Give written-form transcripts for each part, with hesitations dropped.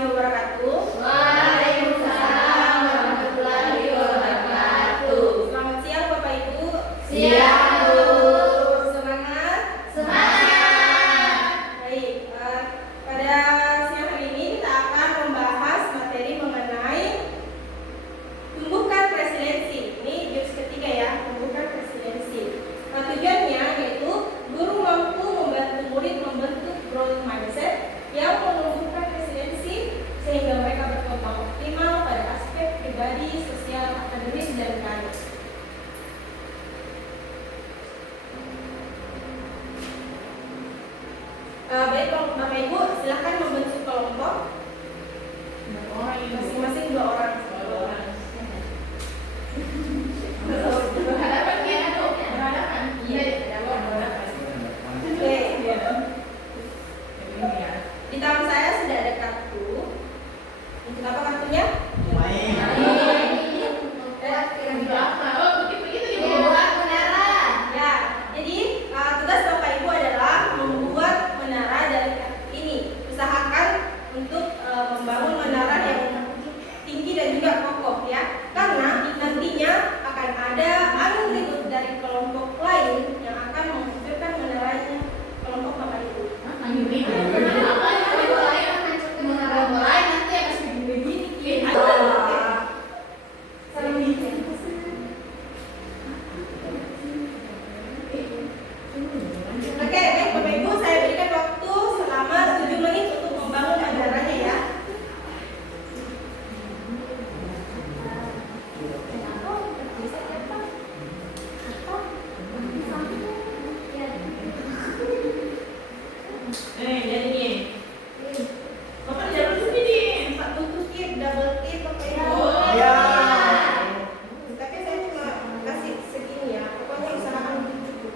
warahmatullahi wabarakatuh. Waalaikumsalam warahmatullahi wabarakatuh. Selamat siang Bapak Ibu. Siang Bu. Semangat. Semangat. Baik, pada siang hari ini kita akan membahas materi mengenai tumbuhkan presidensi. Ini jurus ketiga ya, tumbuhkan presidensi. Tujuannya yaitu guru mampu membantu murid membentuk growth mindset yang menumbuhkan presidensi sehingga mereka berkembang optimal pada aspek pribadi, sosial, akademis, dan karir. Baik Bapak Ibu, silahkan membentuk kelompok. Masing-masing 2 orang. Di tangan saya sudah ada kartu. Untuk apa kartunya? Ya, jadi tugas Bapak Ibu adalah membuat menara dari kartu ini. Usahakan untuk membangun menara yang tinggi dan juga kokoh ya. Karena nantinya akan ada angin ribut dari kelompok lain yang akan menghancurkan menaranya kelompok Bapak Ibu. Oke, baik Bapak Ibu, saya berikan waktu selama 7 menit untuk membangun menaranya ya. Satu tukir, double tip Bapak Ibu. Tapi saya cuma kasih segini ya. Pokoknya usahakan untuk cukup.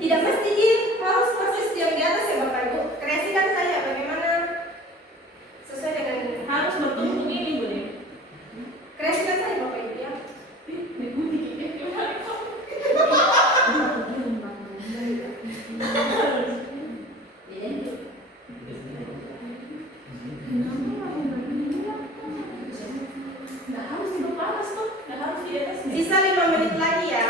Tidak mesti harus persis yang di atas ya Bapak Ibu. Kreasikan saja bagaimana sesuai dengan Harus bertumbuh ini Bu. kreasikan saja Bapak Ibu ya. Nggak harus di atas tuh, nggak harus di atas. Sisa 5 menit lagi ya.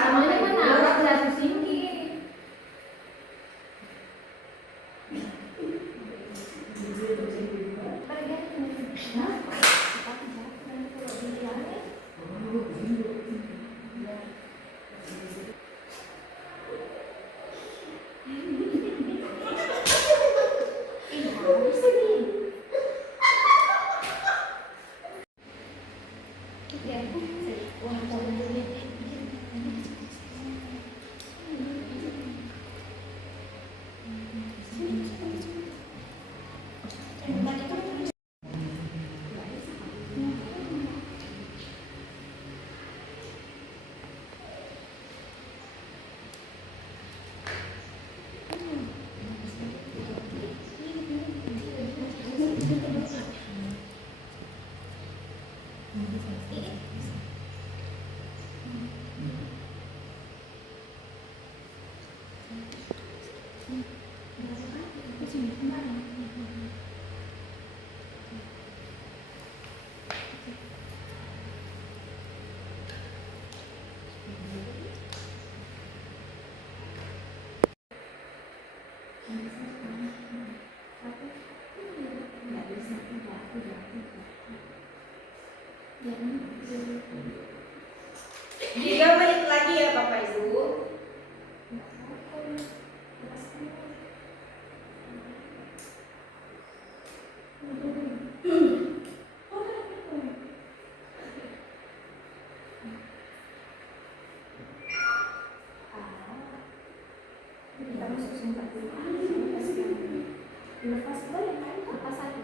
Lepas boleh kan? Lepas satu.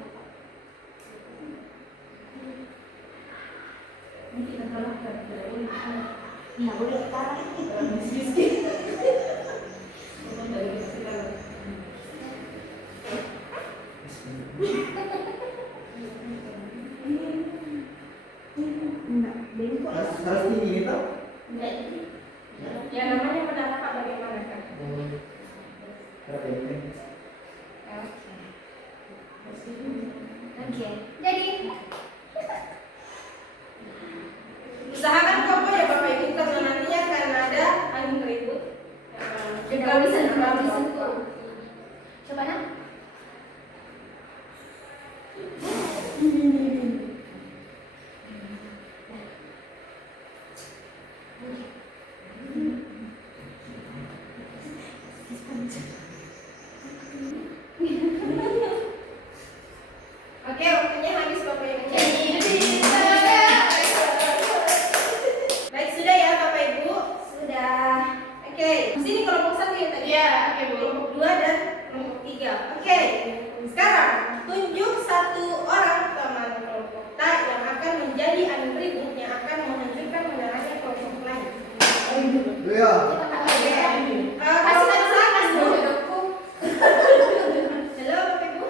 Ini kita kalahkan. Tidak boleh. Nggak boleh kalah. Miskin. Dari kita sekarang. Enggak, bengkok. Harus tinggi gitu. Ya namanya pendapat bagaimana kan? Berapa ini? Oke. Jadi Usahakan kok ya Bapak Ibu karena nantinya akan ada angin ribut. nggak bisa tuh. Coba nak. Oke, waktunya habis Bapak Ibu. Baik, sudah ya Bapak Ibu? Sudah. Oke, di sini kelompok 1 ya tadi? Iya, oke, Bu. Kelompok 2 dan kelompok 3. Oke, sekarang tunjuk satu orang teman kelompok kita yang akan menjadi angin ribut yang akan menghancurkan mendaranya kelompok lain. Iya. Kasih satu. Halo Bapak Ibu.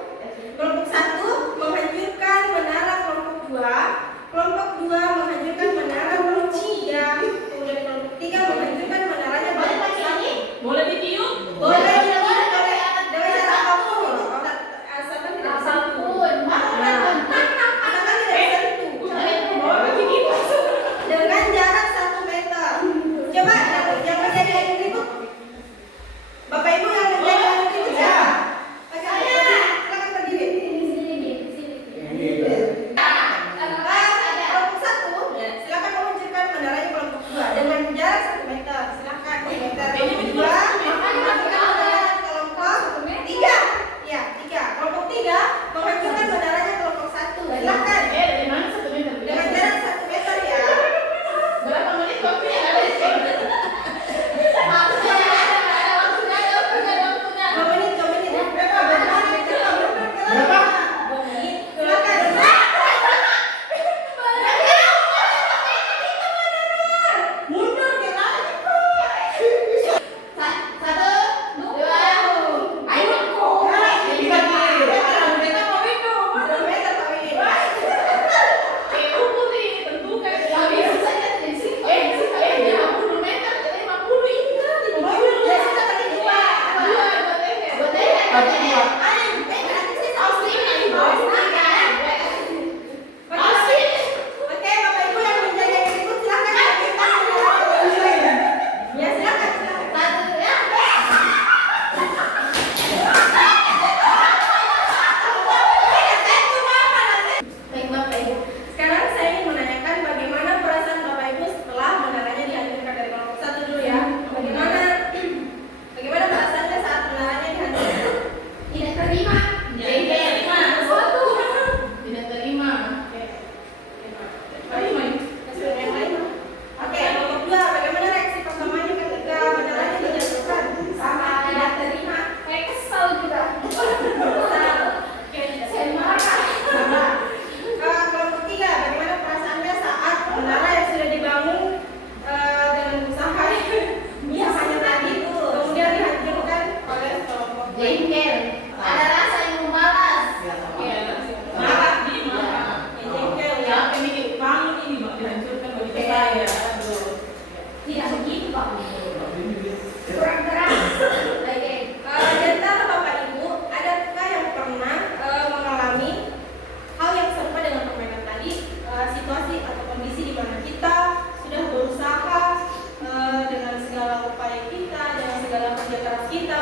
Kelompok 1 menghancurkan menara kelompok 2. Kelompok 2 menghancurkan menara kelompok 3. Kemudian kelompok 3 menghancurkan menaranya kelompok 1. Boleh ditiup? Boleh dengan cara apapun. Asalkan tidak Apapun. asalkan tidak tersentuh. Boleh begitu. Dengan jarak 1 meter. Coba yang menjadi angin ribut. Bapak Ibu yang menjadi angin ribut siapa? Silakan berdiri. Kelompok 1, silakan meluncurkan mendaranya kelompok 2 dengan jarak 1 meter. Silakan 1 meter. Kelompok 2 menghancurkan mendaranya kelompok 3. Ya, 3. Kelompok 3 menghancurkan mendaranya kelompok 1. Silakan Dari mana 1 meter? dengan jarak 1 meter ya. Berapa menit waktunya? 2 menit, 2 menit. Berapa? 2 menit. Silakan. Mundur ke lagi. Oke, Bapak Ibu yang menjaga ribut silakan. Ya, silakan. Baik Bapak Ibu, sekarang saya ingin menanyakan bagaimana perasaan Bapak Ibu setelah menaranya dihancurkan dari kelompok 1 dulu ya. Bagaimana perasaannya saat menaranya dihancurkan? Tidak terima. Tidak terima. Oke, kelompok 2, bagaimana reaksi pertamanya ketika menaranya dihancurkan? Sama tidak terima. Kayak kesal juga. Saya marah. Kelompok 3, bagaimana perasaannya saat menara yang sudah dibangun dengan usahanya tadi kemudian dihancurkan oleh kelompok lain? Jengkel. Ada rasa yang malas. Marah, marah. Jengkel ya. Ya, ini bangun ini Mbak dihancurkan bagi saya. Aduh. Tidak begitu, Pak. Kurang keras. Oke. Di antara Bapak Ibu, adakah yang pernah mengalami hal yang serupa dengan permainan tadi, situasi atau kondisi di mana kita sudah berusaha dengan segala upaya kita, dengan segala kerja keras kita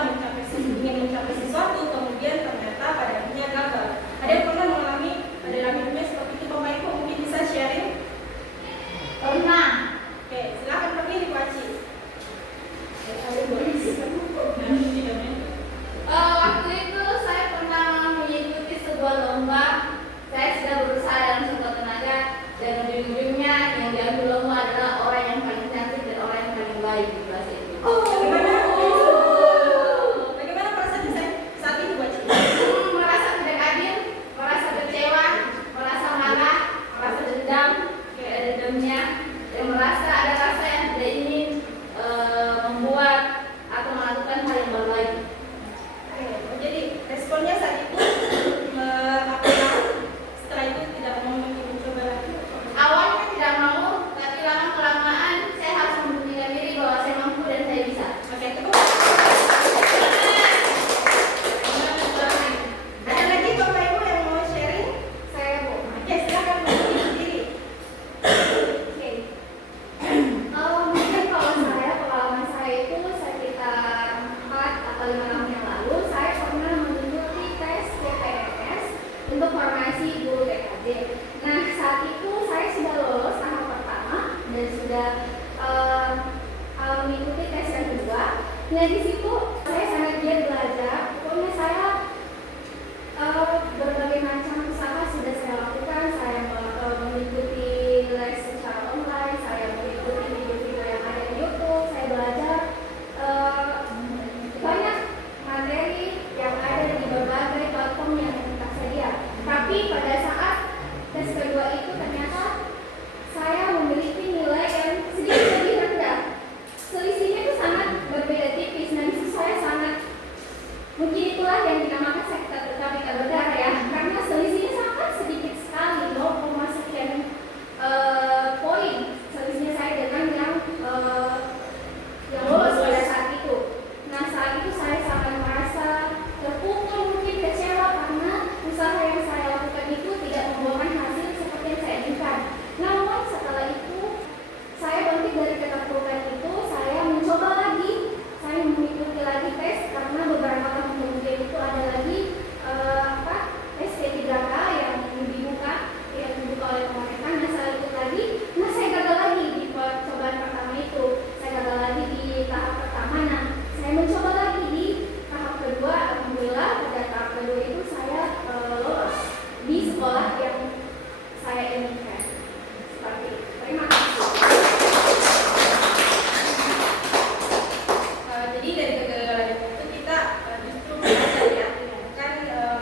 ingin mencapai sesuatu, kemudian ternyata pada akhirnya gagal. Ada yang pernah mengalami dalam hidupnya seperti itu Bapak Ibu? Mungkin bisa sharing? Pernah. temennya yang merasa ada rasa yang tidak ingin membuat atau melakukan hal yang baru lagi. Oke, jadi responnya saat itu apa? Setelah itu tidak mau mencoba lagi. Awalnya tidak mau, tapi lama kelamaan saya harus membuktikan diri bahwa saya mampu dan saya bisa. Oke, tepuk. Ada lagi Bapak Ibu yang mau sharing? Saya Bu. Oke, silakan menunjukkan diri. Oke. Mungkin kalau pengalaman saya itu sekitar 4 atau 5 tahun yang lalu, saya pernah mengikuti tes CPNS untuk formasi guru TKJ. Nah, saat itu saya sudah lolos tahap pertama dan sudah mengikuti tes yang kedua. Nah, di situ saya sangat giat belajar. Pokoknya saya berbagai macam usaha sudah saya lakukan. Saya mengikuti les secara online, saya mengikuti video-video yang ada di YouTube, saya belajar banyak materi yang ada di berbagai platform yang tersedia. Tapi pada saat tes kedua itu ternyata saya memiliki nilai yang sedikit lebih rendah. Selisihnya itu sangat berbeda tipis. Nah, itu saya sangat, mungkin itulah yang dinamakan sektor ketika berdarah ya, karena selisihnya sangat sedikit sekali, 0, sekian poin selisihnya saya dengan yang lolos pada saat itu. Nah, saat itu saya sangat merasa terpukul, mungkin kecewa karena usaha yang saya lakukan itu tidak membuahkan hasil seperti yang saya inginkan. Namun setelah itu saya bangkit dari keterpurukan itu, saya mencoba lagi, saya mengikuti lagi tes karena beberapa tahun kemudian itu ada lagi tes P3K yang dibuka oleh pemerintah. Nah, saya ikut lagi. Nah, saya gagal lagi di percobaan pertama itu. Saya gagal lagi di tahap pertama. Nah, saya mencoba lagi di tahap kedua. Alhamdulillah pada tahap kedua itu saya lolos di sekolah yang saya inginkan. Seperti itu. Terima kasih. Jadi dari kegagalan itu kita justru belajar ya, bukan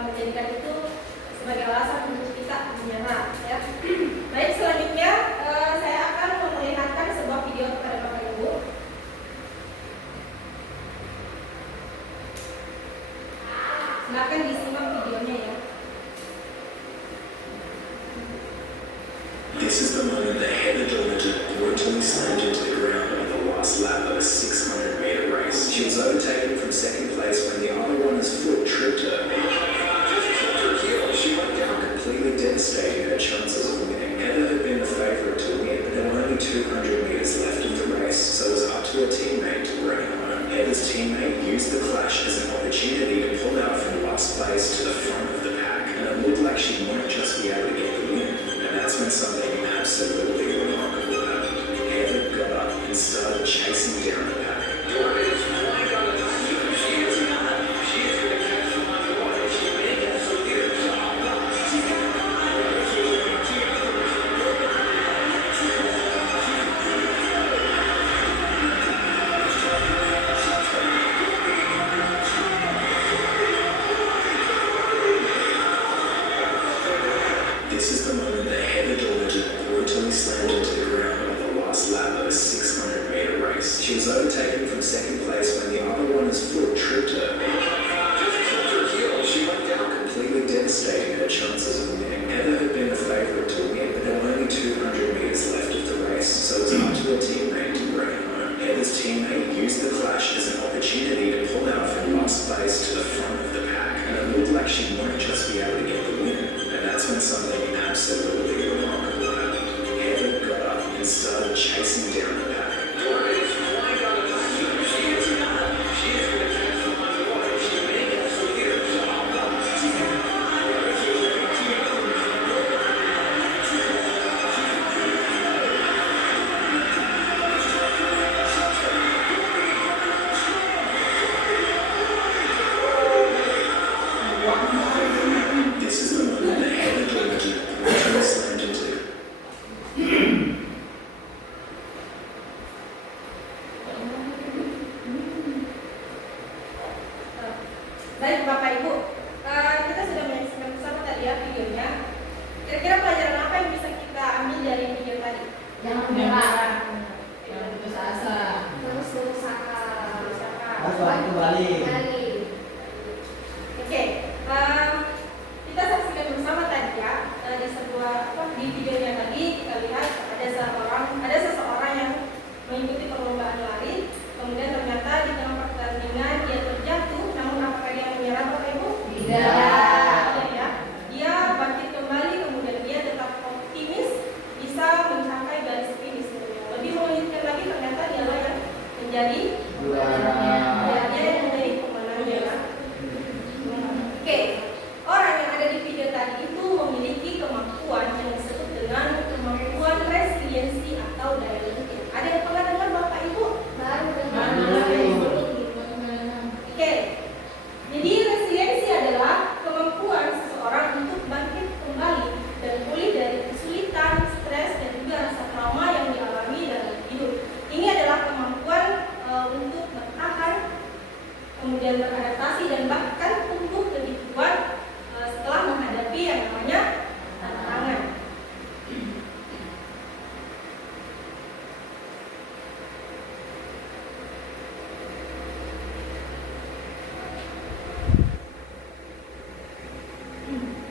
menjadikan itu sebagai alasan untuk kita menyerah ya. Baik, selanjutnya saya akan memperlihatkan sebuah video kepada Bapak Ibu. Silakan disimak videonya ya. This is the moment that Heather Dormant brutally slammed into the ground on the last lap of a 600-meter race. She was overtaken from second place when the other runner's foot tripped her. She went down, completely devastating her chances of winning. Heather had been the favourite to win, but there were only 200 metres left of the race, so it was up to her teammate to bring it home. Heather's teammate used the clash as an opportunity to pull out from last place to the front of the pack, and it looked like she might just be able to get the win. And that's when something absolutely remarkable happened. Heather got up and started chasing down the pack. This is the moment that Heather Dormant brutally slammed into the ground on the last lap of a 600-meter race. She was overtaken from second place when the other runner's foot tripped her. She went down, completely devastating her chances of winning. Heather had been the favourite to win, but there were only 200 metres left of the race, so it was up to her teammate to bring it home. Heather's teammate used the clash as an opportunity to pull out from last place to the front of the pack, and it looked like she might just be able to get the win. And that's when something absolutely remarkable happened. Heather got up and started chasing down the pack. jangan Jangan menyerah, jangan putus asa. terus berusaha. Langsung kembali. Oke, kita saksikan bersama tadi ya di sebuah di videonya tadi kita lihat ada seseorang yang mengikuti perlombaan lari, kemudian ternyata di tengah pertandingan dia terjatuh, namun apakah dia menyerah Bapak Ibu? Tidak. Ya, dia bangkit kembali, kemudian dia tetap optimis bisa mencapai garis finish. Lebih mengejutkan lagi ternyata dialah yang menjadi Juara. dia yang menjadi pemenangnya. Oke, orang yang ada di video tadi itu memiliki kemampuan yang disebut dengan kemampuan resiliensi atau daya lenting. Ada yang pernah dengar Bapak Ibu? Baru Baru dengan Oke, jadi resiliensi adalah kemampuan seseorang untuk bangkit kembali dan pulih dari kesulitan, stres, dan juga rasa trauma yang dialami dalam hidup. Ini adalah kemampuan untuk bertahan, kemudian beradaptasi dan bahkan tumbuh lebih kuat setelah menghadapi yang namanya tantangan.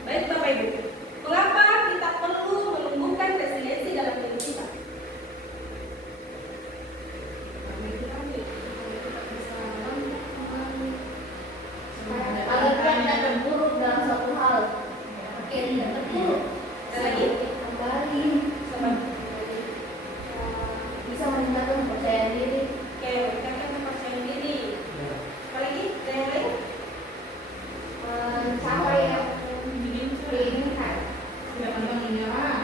Baik Bapak Ibu, mengapa kita perlu menumbuhkan resiliensi dalam diri kita? agar kita tidak terpuruk dalam suatu hal. Oke, tidak terpuruk. Ada lagi? Kembali. Sama. Bisa meningkatkan kepercayaan diri. Oke, meningkatkan kepercayaan diri. Apa lagi? Ada yang lain? Mencapai yang diinginkan. Tidak pantang menyerah.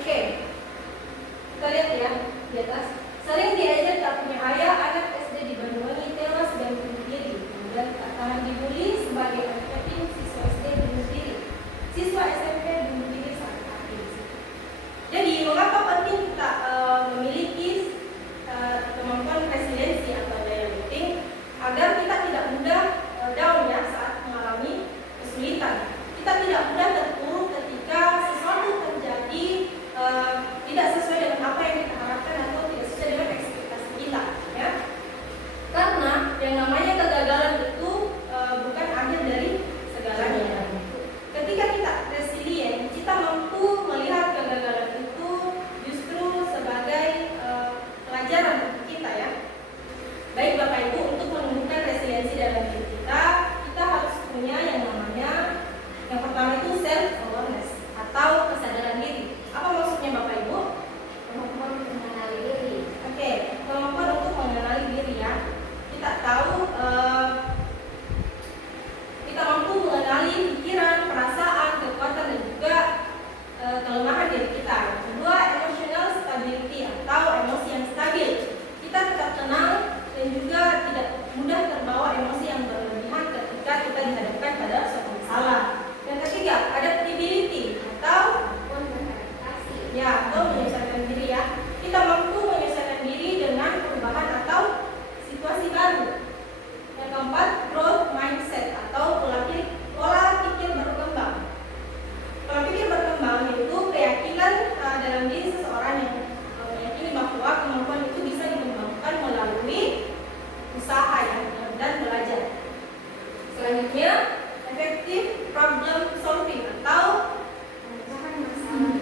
Oke, kita lihat ya di atas. Sering diajak tak punya ayah, anak SD di Banyuwangi tewas dan bunuh diri. Kemudian tak tahan dibully sebagai anak yatim, siswa SD bunuh diri. Siswa SMP bunuh diri saat yatim. Jadi mengapa penting kita memiliki kemampuan resiliensi atau daya lenting agar kita tidak mudah down ya saat mengalami kesulitan. Kita tidak mudah terpuruk ketika sesuatu terjadi tidak sesuai dengan apa yang kita harapkan atau tidak sesuai dengan ekspektasi kita, ya. Karena yang namanya kegagalan itu bukan akhir dari segalanya. Ketika kita resilient, kita mampu melihat kegagalan itu justru sebagai pelajaran bagi kita, ya. Baik Bapak Ibu, untuk menumbuhkan resiliensi dalam diri kita harus punya yang namanya yang pertama itu self awareness atau kesadaran diri. Apa maksudnya Bapak Ibu? Kemampuan untuk mengenali diri. Oke, kemampuan untuk mengenali diri ya. Kita tahu kita mampu mengenali pikiran, perasaan, kekuatan dan juga kelemahan diri kita. Kedua, emotional stability atau emosi yang stabil. Kita tetap tenang dan juga tidak mudah terbawa emosi yang berlebihan ketika kita dihadapkan pada suatu masalah. Yang ketiga, adaptability atau atau menyesuaikan diri ya. Kita mampu menyesuaikan diri dengan perubahan atau situasi baru. Yang keempat, growth mindset atau pola pikir berkembang. Pola pikir berkembang yaitu keyakinan dalam diri seseorang yang meyakini bahwa kemampuan itu bisa dikembangkan melalui usaha dan belajar. Selanjutnya, effective problem solving atau Pemecahan masalah.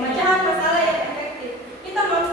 pemecahan masalah yang efektif. Kita mampu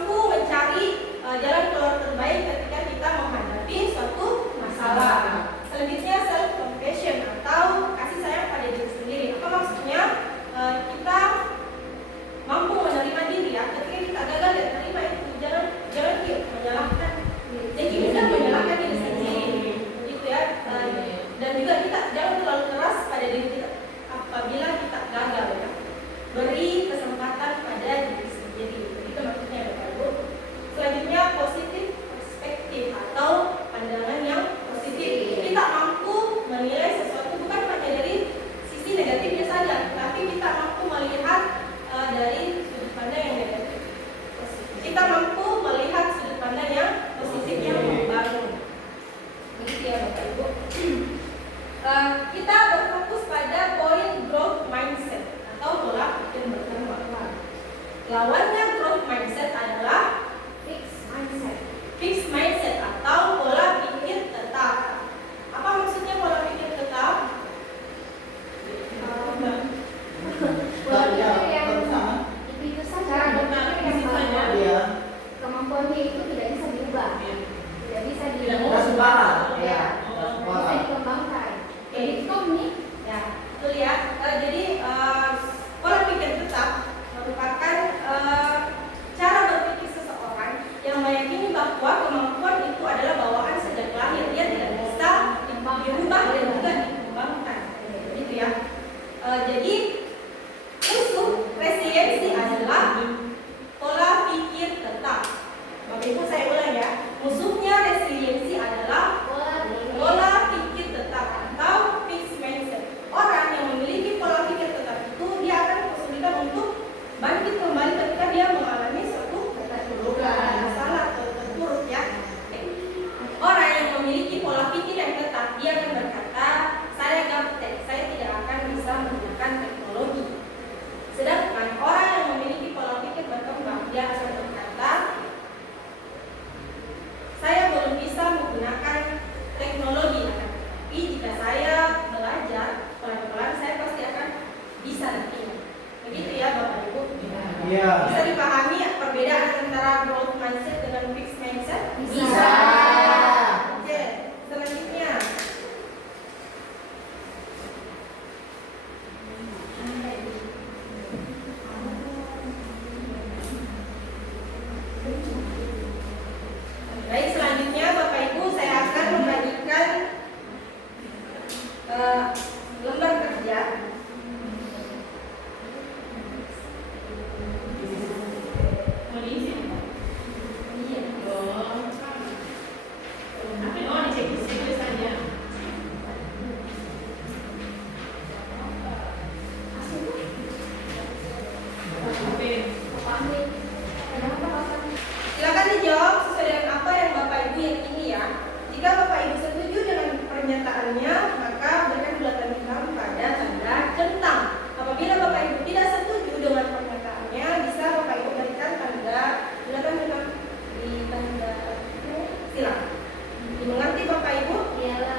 Lawannya growth mindset adalah Fixed mindset. fixed mindset atau pola pikir tetap. Apa maksudnya pola pikir tetap? Pola pikir yang sama. itu saja, cara berpikir yang sama. Iya. Kemampuannya itu tidak bisa diubah, tidak bisa Tidak diubah. Subara. Ya, Oh, bisa dikembangkan. Jadi itu nih, Ya, betul ya. Jadi pola pikir tetap merupakan cara berpikir seseorang yang meyakini bahwa kemampuan itu adalah bawaan sejak lahir. Dia tidak bisa diubah dan juga dikembangkan. Gitu ya. Jadi musuh resiliensi adalah pola pikir tetap. Bapak Ibu saya ulang ya. Musuhnya resiliensi adalah pola pikir tetap atau fixed mindset. Orang yang memiliki pola pikir tetap itu dia akan kesulitan untuk bangkit kembali ketika dia mengalami suatu masalah atau terpuruk ya. Orang yang memiliki pola pikir yang tetap dia akan berkata, saya gaptek, saya tidak akan bisa menggunakan teknologi. Sedangkan orang yang memiliki pola pikir berkembang dia akan berkata, saya belum bisa menggunakan teknologi, tapi jika saya belajar pelan-pelan saya pasti akan bisa nantinya. Begitu ya Bapak Ibu. Iya. Bisa dipahami perbedaan antara growth mindset dengan fixed mindset? Bisa. Oke, selanjutnya. Baik, selanjutnya Bapak Ibu saya akan membagikan lembar kerja. Mau diisi? Iya. Oh, dicek isi tulisannya. Oke. Silakan dijawab sesuai dengan apa yang Bapak Ibu yakini ya. Jika Bapak Ibu setuju dengan pernyataannya, maka berikan bulatan hitam pada tanda centang. Apabila Bapak Ibu tidak setuju dengan pernyataannya, bisa Bapak Ibu berikan tanda bulatan hitam di tanda silang. Dimengerti Bapak Ibu?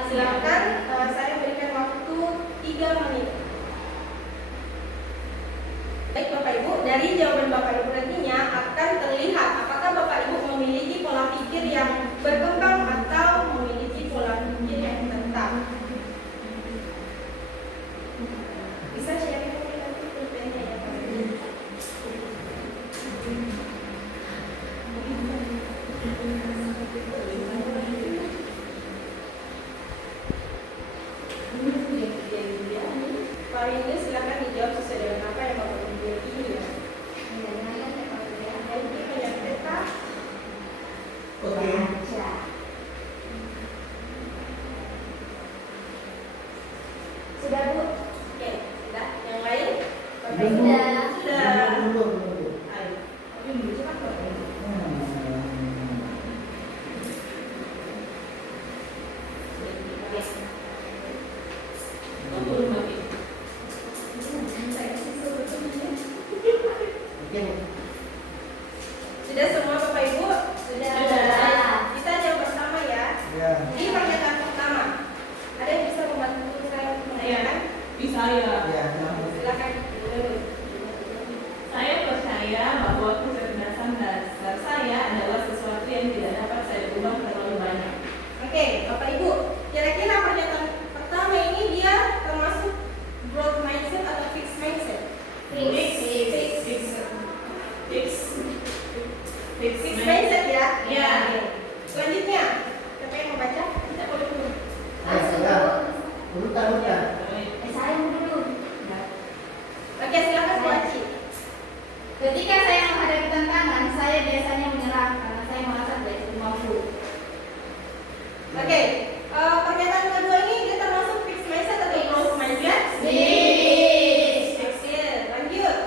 Silakan saya berikan waktu 3 menit. Baik Bapak Ibu, dari jawaban Bapak Ibu nantinya akan terlihat apakah Bapak Ibu memiliki pola pikir yang berkembang atau memiliki pola pikir yang tetap. Bisa sharing nanti pulpennya ya Bapak Ibu. Pak Rindu silakan dijawab sesuai dengan apa yang Bapak Ibu yakini ya. Mungkin menyampaikan. Oke. Sudah Bu? Oke, sudah. Yang lain? Bapak Belum. Ibu? Sudah. Belum. Ayo. Tapi dulu cepat Bapak Ibu. Oh, belum lagi. Oke. Sudah semua Bapak Ibu? Sudah. Kita jawab bersama ya. Ya. Ini pernyataan pertama. Ada yang bisa membantu saya menanyakan? Bisa ya. Ya, kenapa? Silakan. Saya percaya bahwa kecerdasan dasar saya adalah sesuatu yang tidak dapat saya ubah terlalu banyak. Oke, Bapak Ibu, kira-kira pernyataan pertama ini dia termasuk growth mindset atau fixed mindset? Fixed mindset ya? Ya. Oke. Selanjutnya, siapa yang mau baca? Kita boleh dulu. Urutan. Saya dulu. Oke, silakan Bu Aci. Ketika saya menghadapi tantangan, saya biasanya menyerah karena saya merasa tidak cukup mampu. Oke, pernyataan kedua ini dia termasuk fixed mindset atau growth mindset? Oke, lanjut.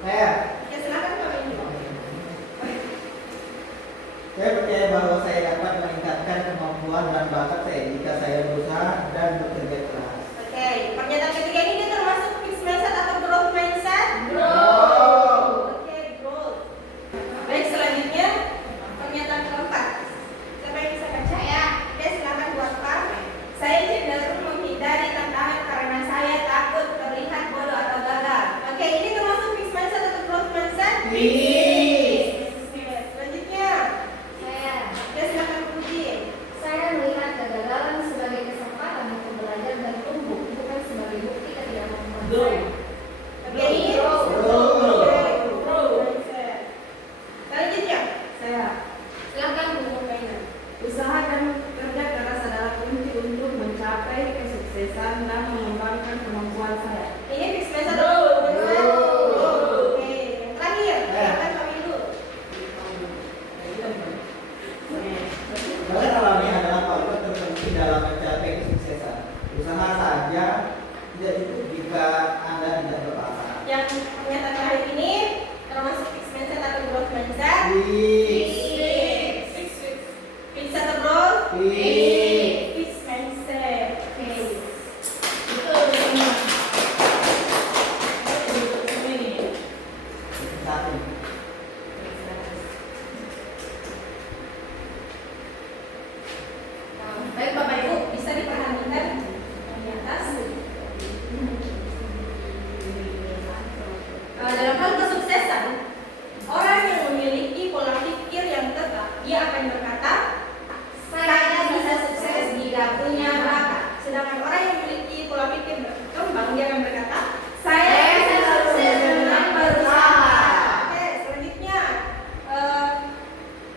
Saya. Oke, silakan Pak Windu. Saya percaya bahwa saya dapat meningkatkan kemampuan dan bakat saya jika saya berusaha dan bekerja keras. Oke, pernyataan ketiga ini dia termasuk fixed mindset atau growth mindset? Growth. Oke, Oke, selanjutnya. Saya. Oke, silakan Puji. Saya melihat kegagalan sebagai kesempatan untuk belajar dan tumbuh, bukan sebagai bukti ketidakmampuan saya. Oke, ini. Selanjutnya. Saya. Silakan Bu Kaina. Usaha dan kerja keras adalah kunci untuk mencapai kesuksesan dan mengembangkan kemampuan saya. Ini fix method. Oke, yang terakhir. Silakan Pak Windu. Kalian alami adalah faktor terpenting dalam mencapai kesuksesan. Usaha saja tidak cukup jika Anda tidak berusaha. Yang pernyataan terakhir ini termasuk fix mindset atau growth mindset. Fix atau growth? Fix mindset. Satu. Baik Bapak Ibu, bisa diperhatikan di atas. Dalam hal kesuksesan, orang yang memiliki pola pikir yang tetap, dia akan berkata, saya bisa sukses jika punya bakat. Sedangkan orang yang memiliki pola pikir berkembang, dia akan berkata, saya bisa sukses dengan berusaha. Oke, selanjutnya,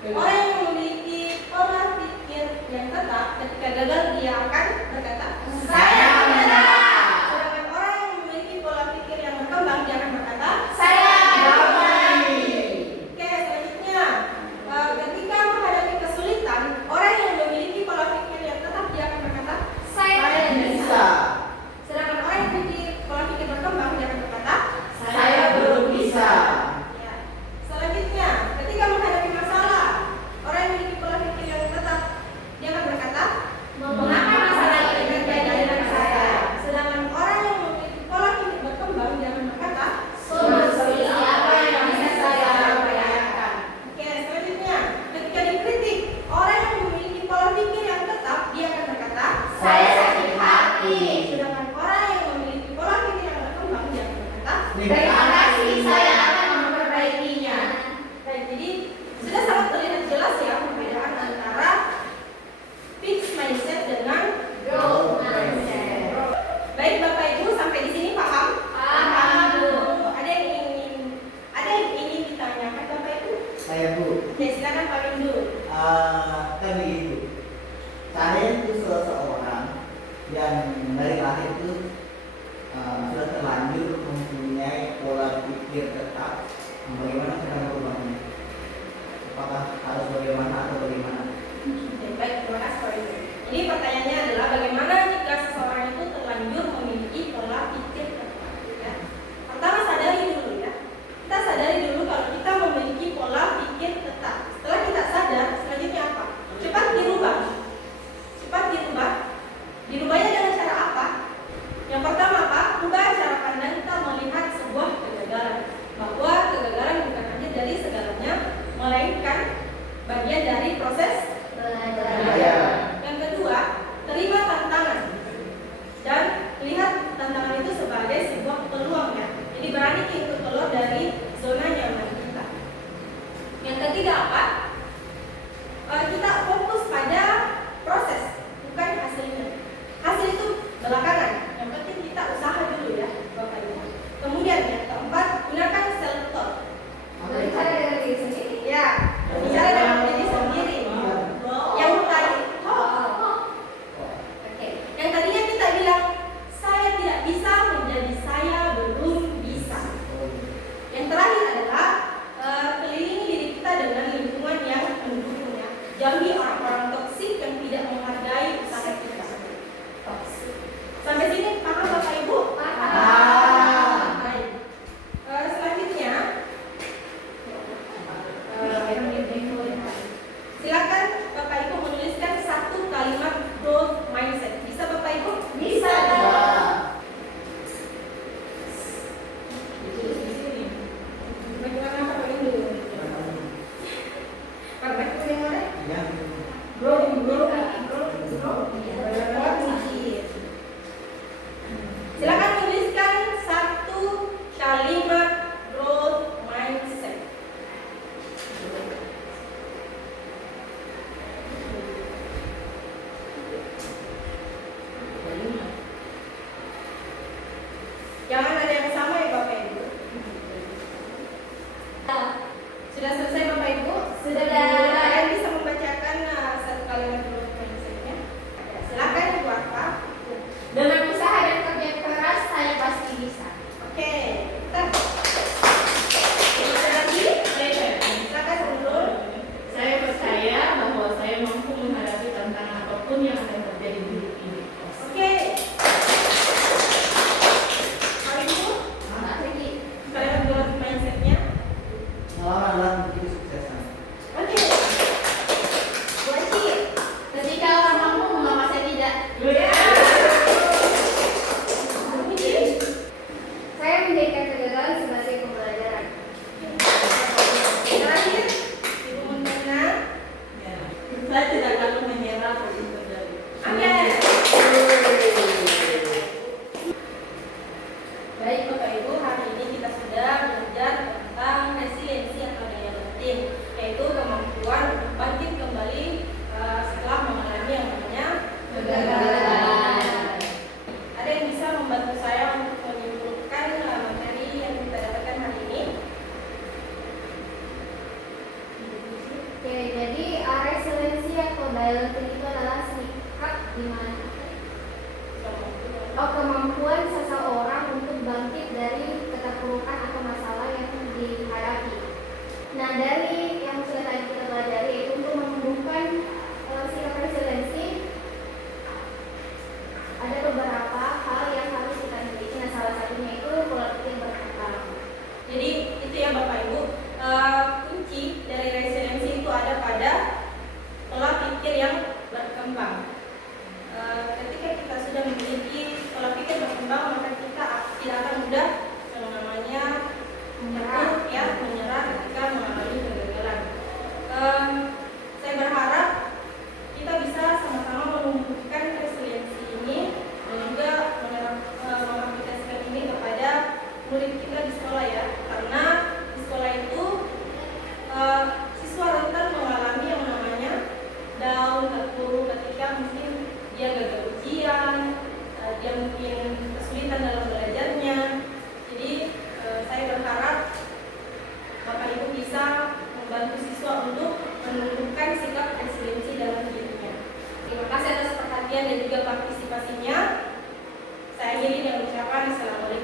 orang yang memiliki pola pikir yang tetap, ketika gagal dia akan berkata, saya menyerah. Sedangkan orang yang memiliki pola pikir yang berkembang, dia akan berkata, saya damai. Oke, selanjutnya, ketika menghadapi kesulitan, orang yang memiliki pola pikir yang tetap, dia akan berkata, saya bisa. Sedangkan orang yang memiliki pola pikir berkembang, dia akan berkata, Saya belum bisa. Ya. Selanjutnya, ketika menghadapi masalah, orang yang memiliki pola pikir yang tetap, dia akan berkata, mengapa masalah ini terjadi dengan saya? Sedangkan orang yang memiliki pola pikir berkembang, dia akan berkata, solusi apa yang bisa saya upayakan? Oke, selanjutnya, ketika dikritik, orang yang memiliki pola pikir yang tetap, dia akan berkata, saya sakit hati. Sedangkan orang yang memiliki pola pikir yang berkembang, dia akan berkata, terima kasih, saya akan memperbaikinya. Baik, jadi sudah sangat terlihat jelas ya perbedaan antara fixed mindset dengan growth mindset. Baik Bapak Ibu, sampai di sini paham? Paham Bu. Ada yang ingin ditanyakan Bapak Ibu? Saya Bu. Ya, silakan Pak Windu. Kan begitu. Saya itu seseorang yang dari lahir itu sudah terlanjur mempunyai pola pikir tetap. Bagaimana cara merubahnya? Apakah harus bagaimana atau bagaimana? Oke, baik, terima kasih Pak Windu. Ini pertanyaannya adalah bagaimana jika seseorang itu terlanjur memiliki pola pikir tetap? Ya. Pertama sadari dulu ya. Kita sadari dulu kalau kita memiliki pola pikir tetap. Setelah kita sadar, selanjutnya apa? Cepat dirubah. Dirubahnya dengan cara apa? Yang pertama apa? Ubah cara pandang kita melihat sebuah kegagalan. Bahwa kegagalan bukan hanya dari segalanya, melainkan bagian dari proses belajar. Yang kedua, terima tantangan dan lihat tantangan itu sebagai sebuah peluang ya. Jadi berani untuk keluar dari zona nyaman kita. Yang ketiga apa? Kita fokus pada proses, bukan hasilnya. Hasil itu belakangan. Yang penting kita usaha dulu ya, Bapak Ibu. Kemudian yang keempat, gunakan self talk. Berbicara dengan diri sendiri. Ya, bicara dengan diri sendiri. Yang Sudah selesai Bapak Ibu? Sudah. Kalian bisa membacakan satu kalimat growth mindset-nya? Silakan Ibu Arfa. Dengan usaha dan kerja keras saya pasti bisa. Oke, bentar. Ada lagi? Silakan Nurul. Saya percaya bahwa saya mampu menghadapi tantangan apapun yang akan terjadi di hidup ini. Oke. Bapak Ibu, Mbak Riki. kalimat growth mindset-nya? Pengalaman adalah kunci kesuksesan. Oke. Bu Aci. Ketika orang mampu mengapa saya tidak? Saya menjadikan kegagalan sebagai pembelajaran. Terakhir, Ibu Mundana. Ya. Saya tidak akan menyerah apapun terjadi. Oke. Baik Bapak Ibu, hari ini kita sudah belajar tentang resiliensi atau daya batin, yaitu kemampuan bangkit kembali setelah mengalami yang namanya Kegagalan. Ada yang bisa membantu saya untuk menyimpulkan materi yang kita dapatkan hari ini? Oke, jadi resiliensi atau daya batin itu adalah sikap di mana kemampuan seseorang untuk bangkit dari keterpurukan atau masalah yang dihadapi. Nah, dari yang sudah tadi kita pelajari yaitu untuk menumbuhkan sikap resiliensi ada beberapa hal yang harus kita miliki. Nah, salah satunya itu pola pikir berkembang. Jadi itu ya Bapak Ibu, kunci dari resiliensi itu ada pada pola pikir yang berkembang. Ketika kita sudah memiliki pola pikir berkembang, maka kita tidak akan mudah yang namanya menyerah ketika mengalami kegagalan. Saya berharap kita bisa sama-sama menumbuhkan resiliensi ini dan juga mengaplikasikan ini kepada murid kita di sekolah ya, karena di sekolah itu siswa rentan mengalami yang namanya down, terpuruk ketika mungkin dia gagal ujian, dia mungkin kesulitan dalam belajarnya. Jadi saya berharap Bapak Ibu bisa membantu siswa untuk menumbuhkan sikap resiliensi dalam dirinya. Terima kasih atas perhatian dan juga partisipasinya. Saya akhiri dengan ucapan Assalamualaikum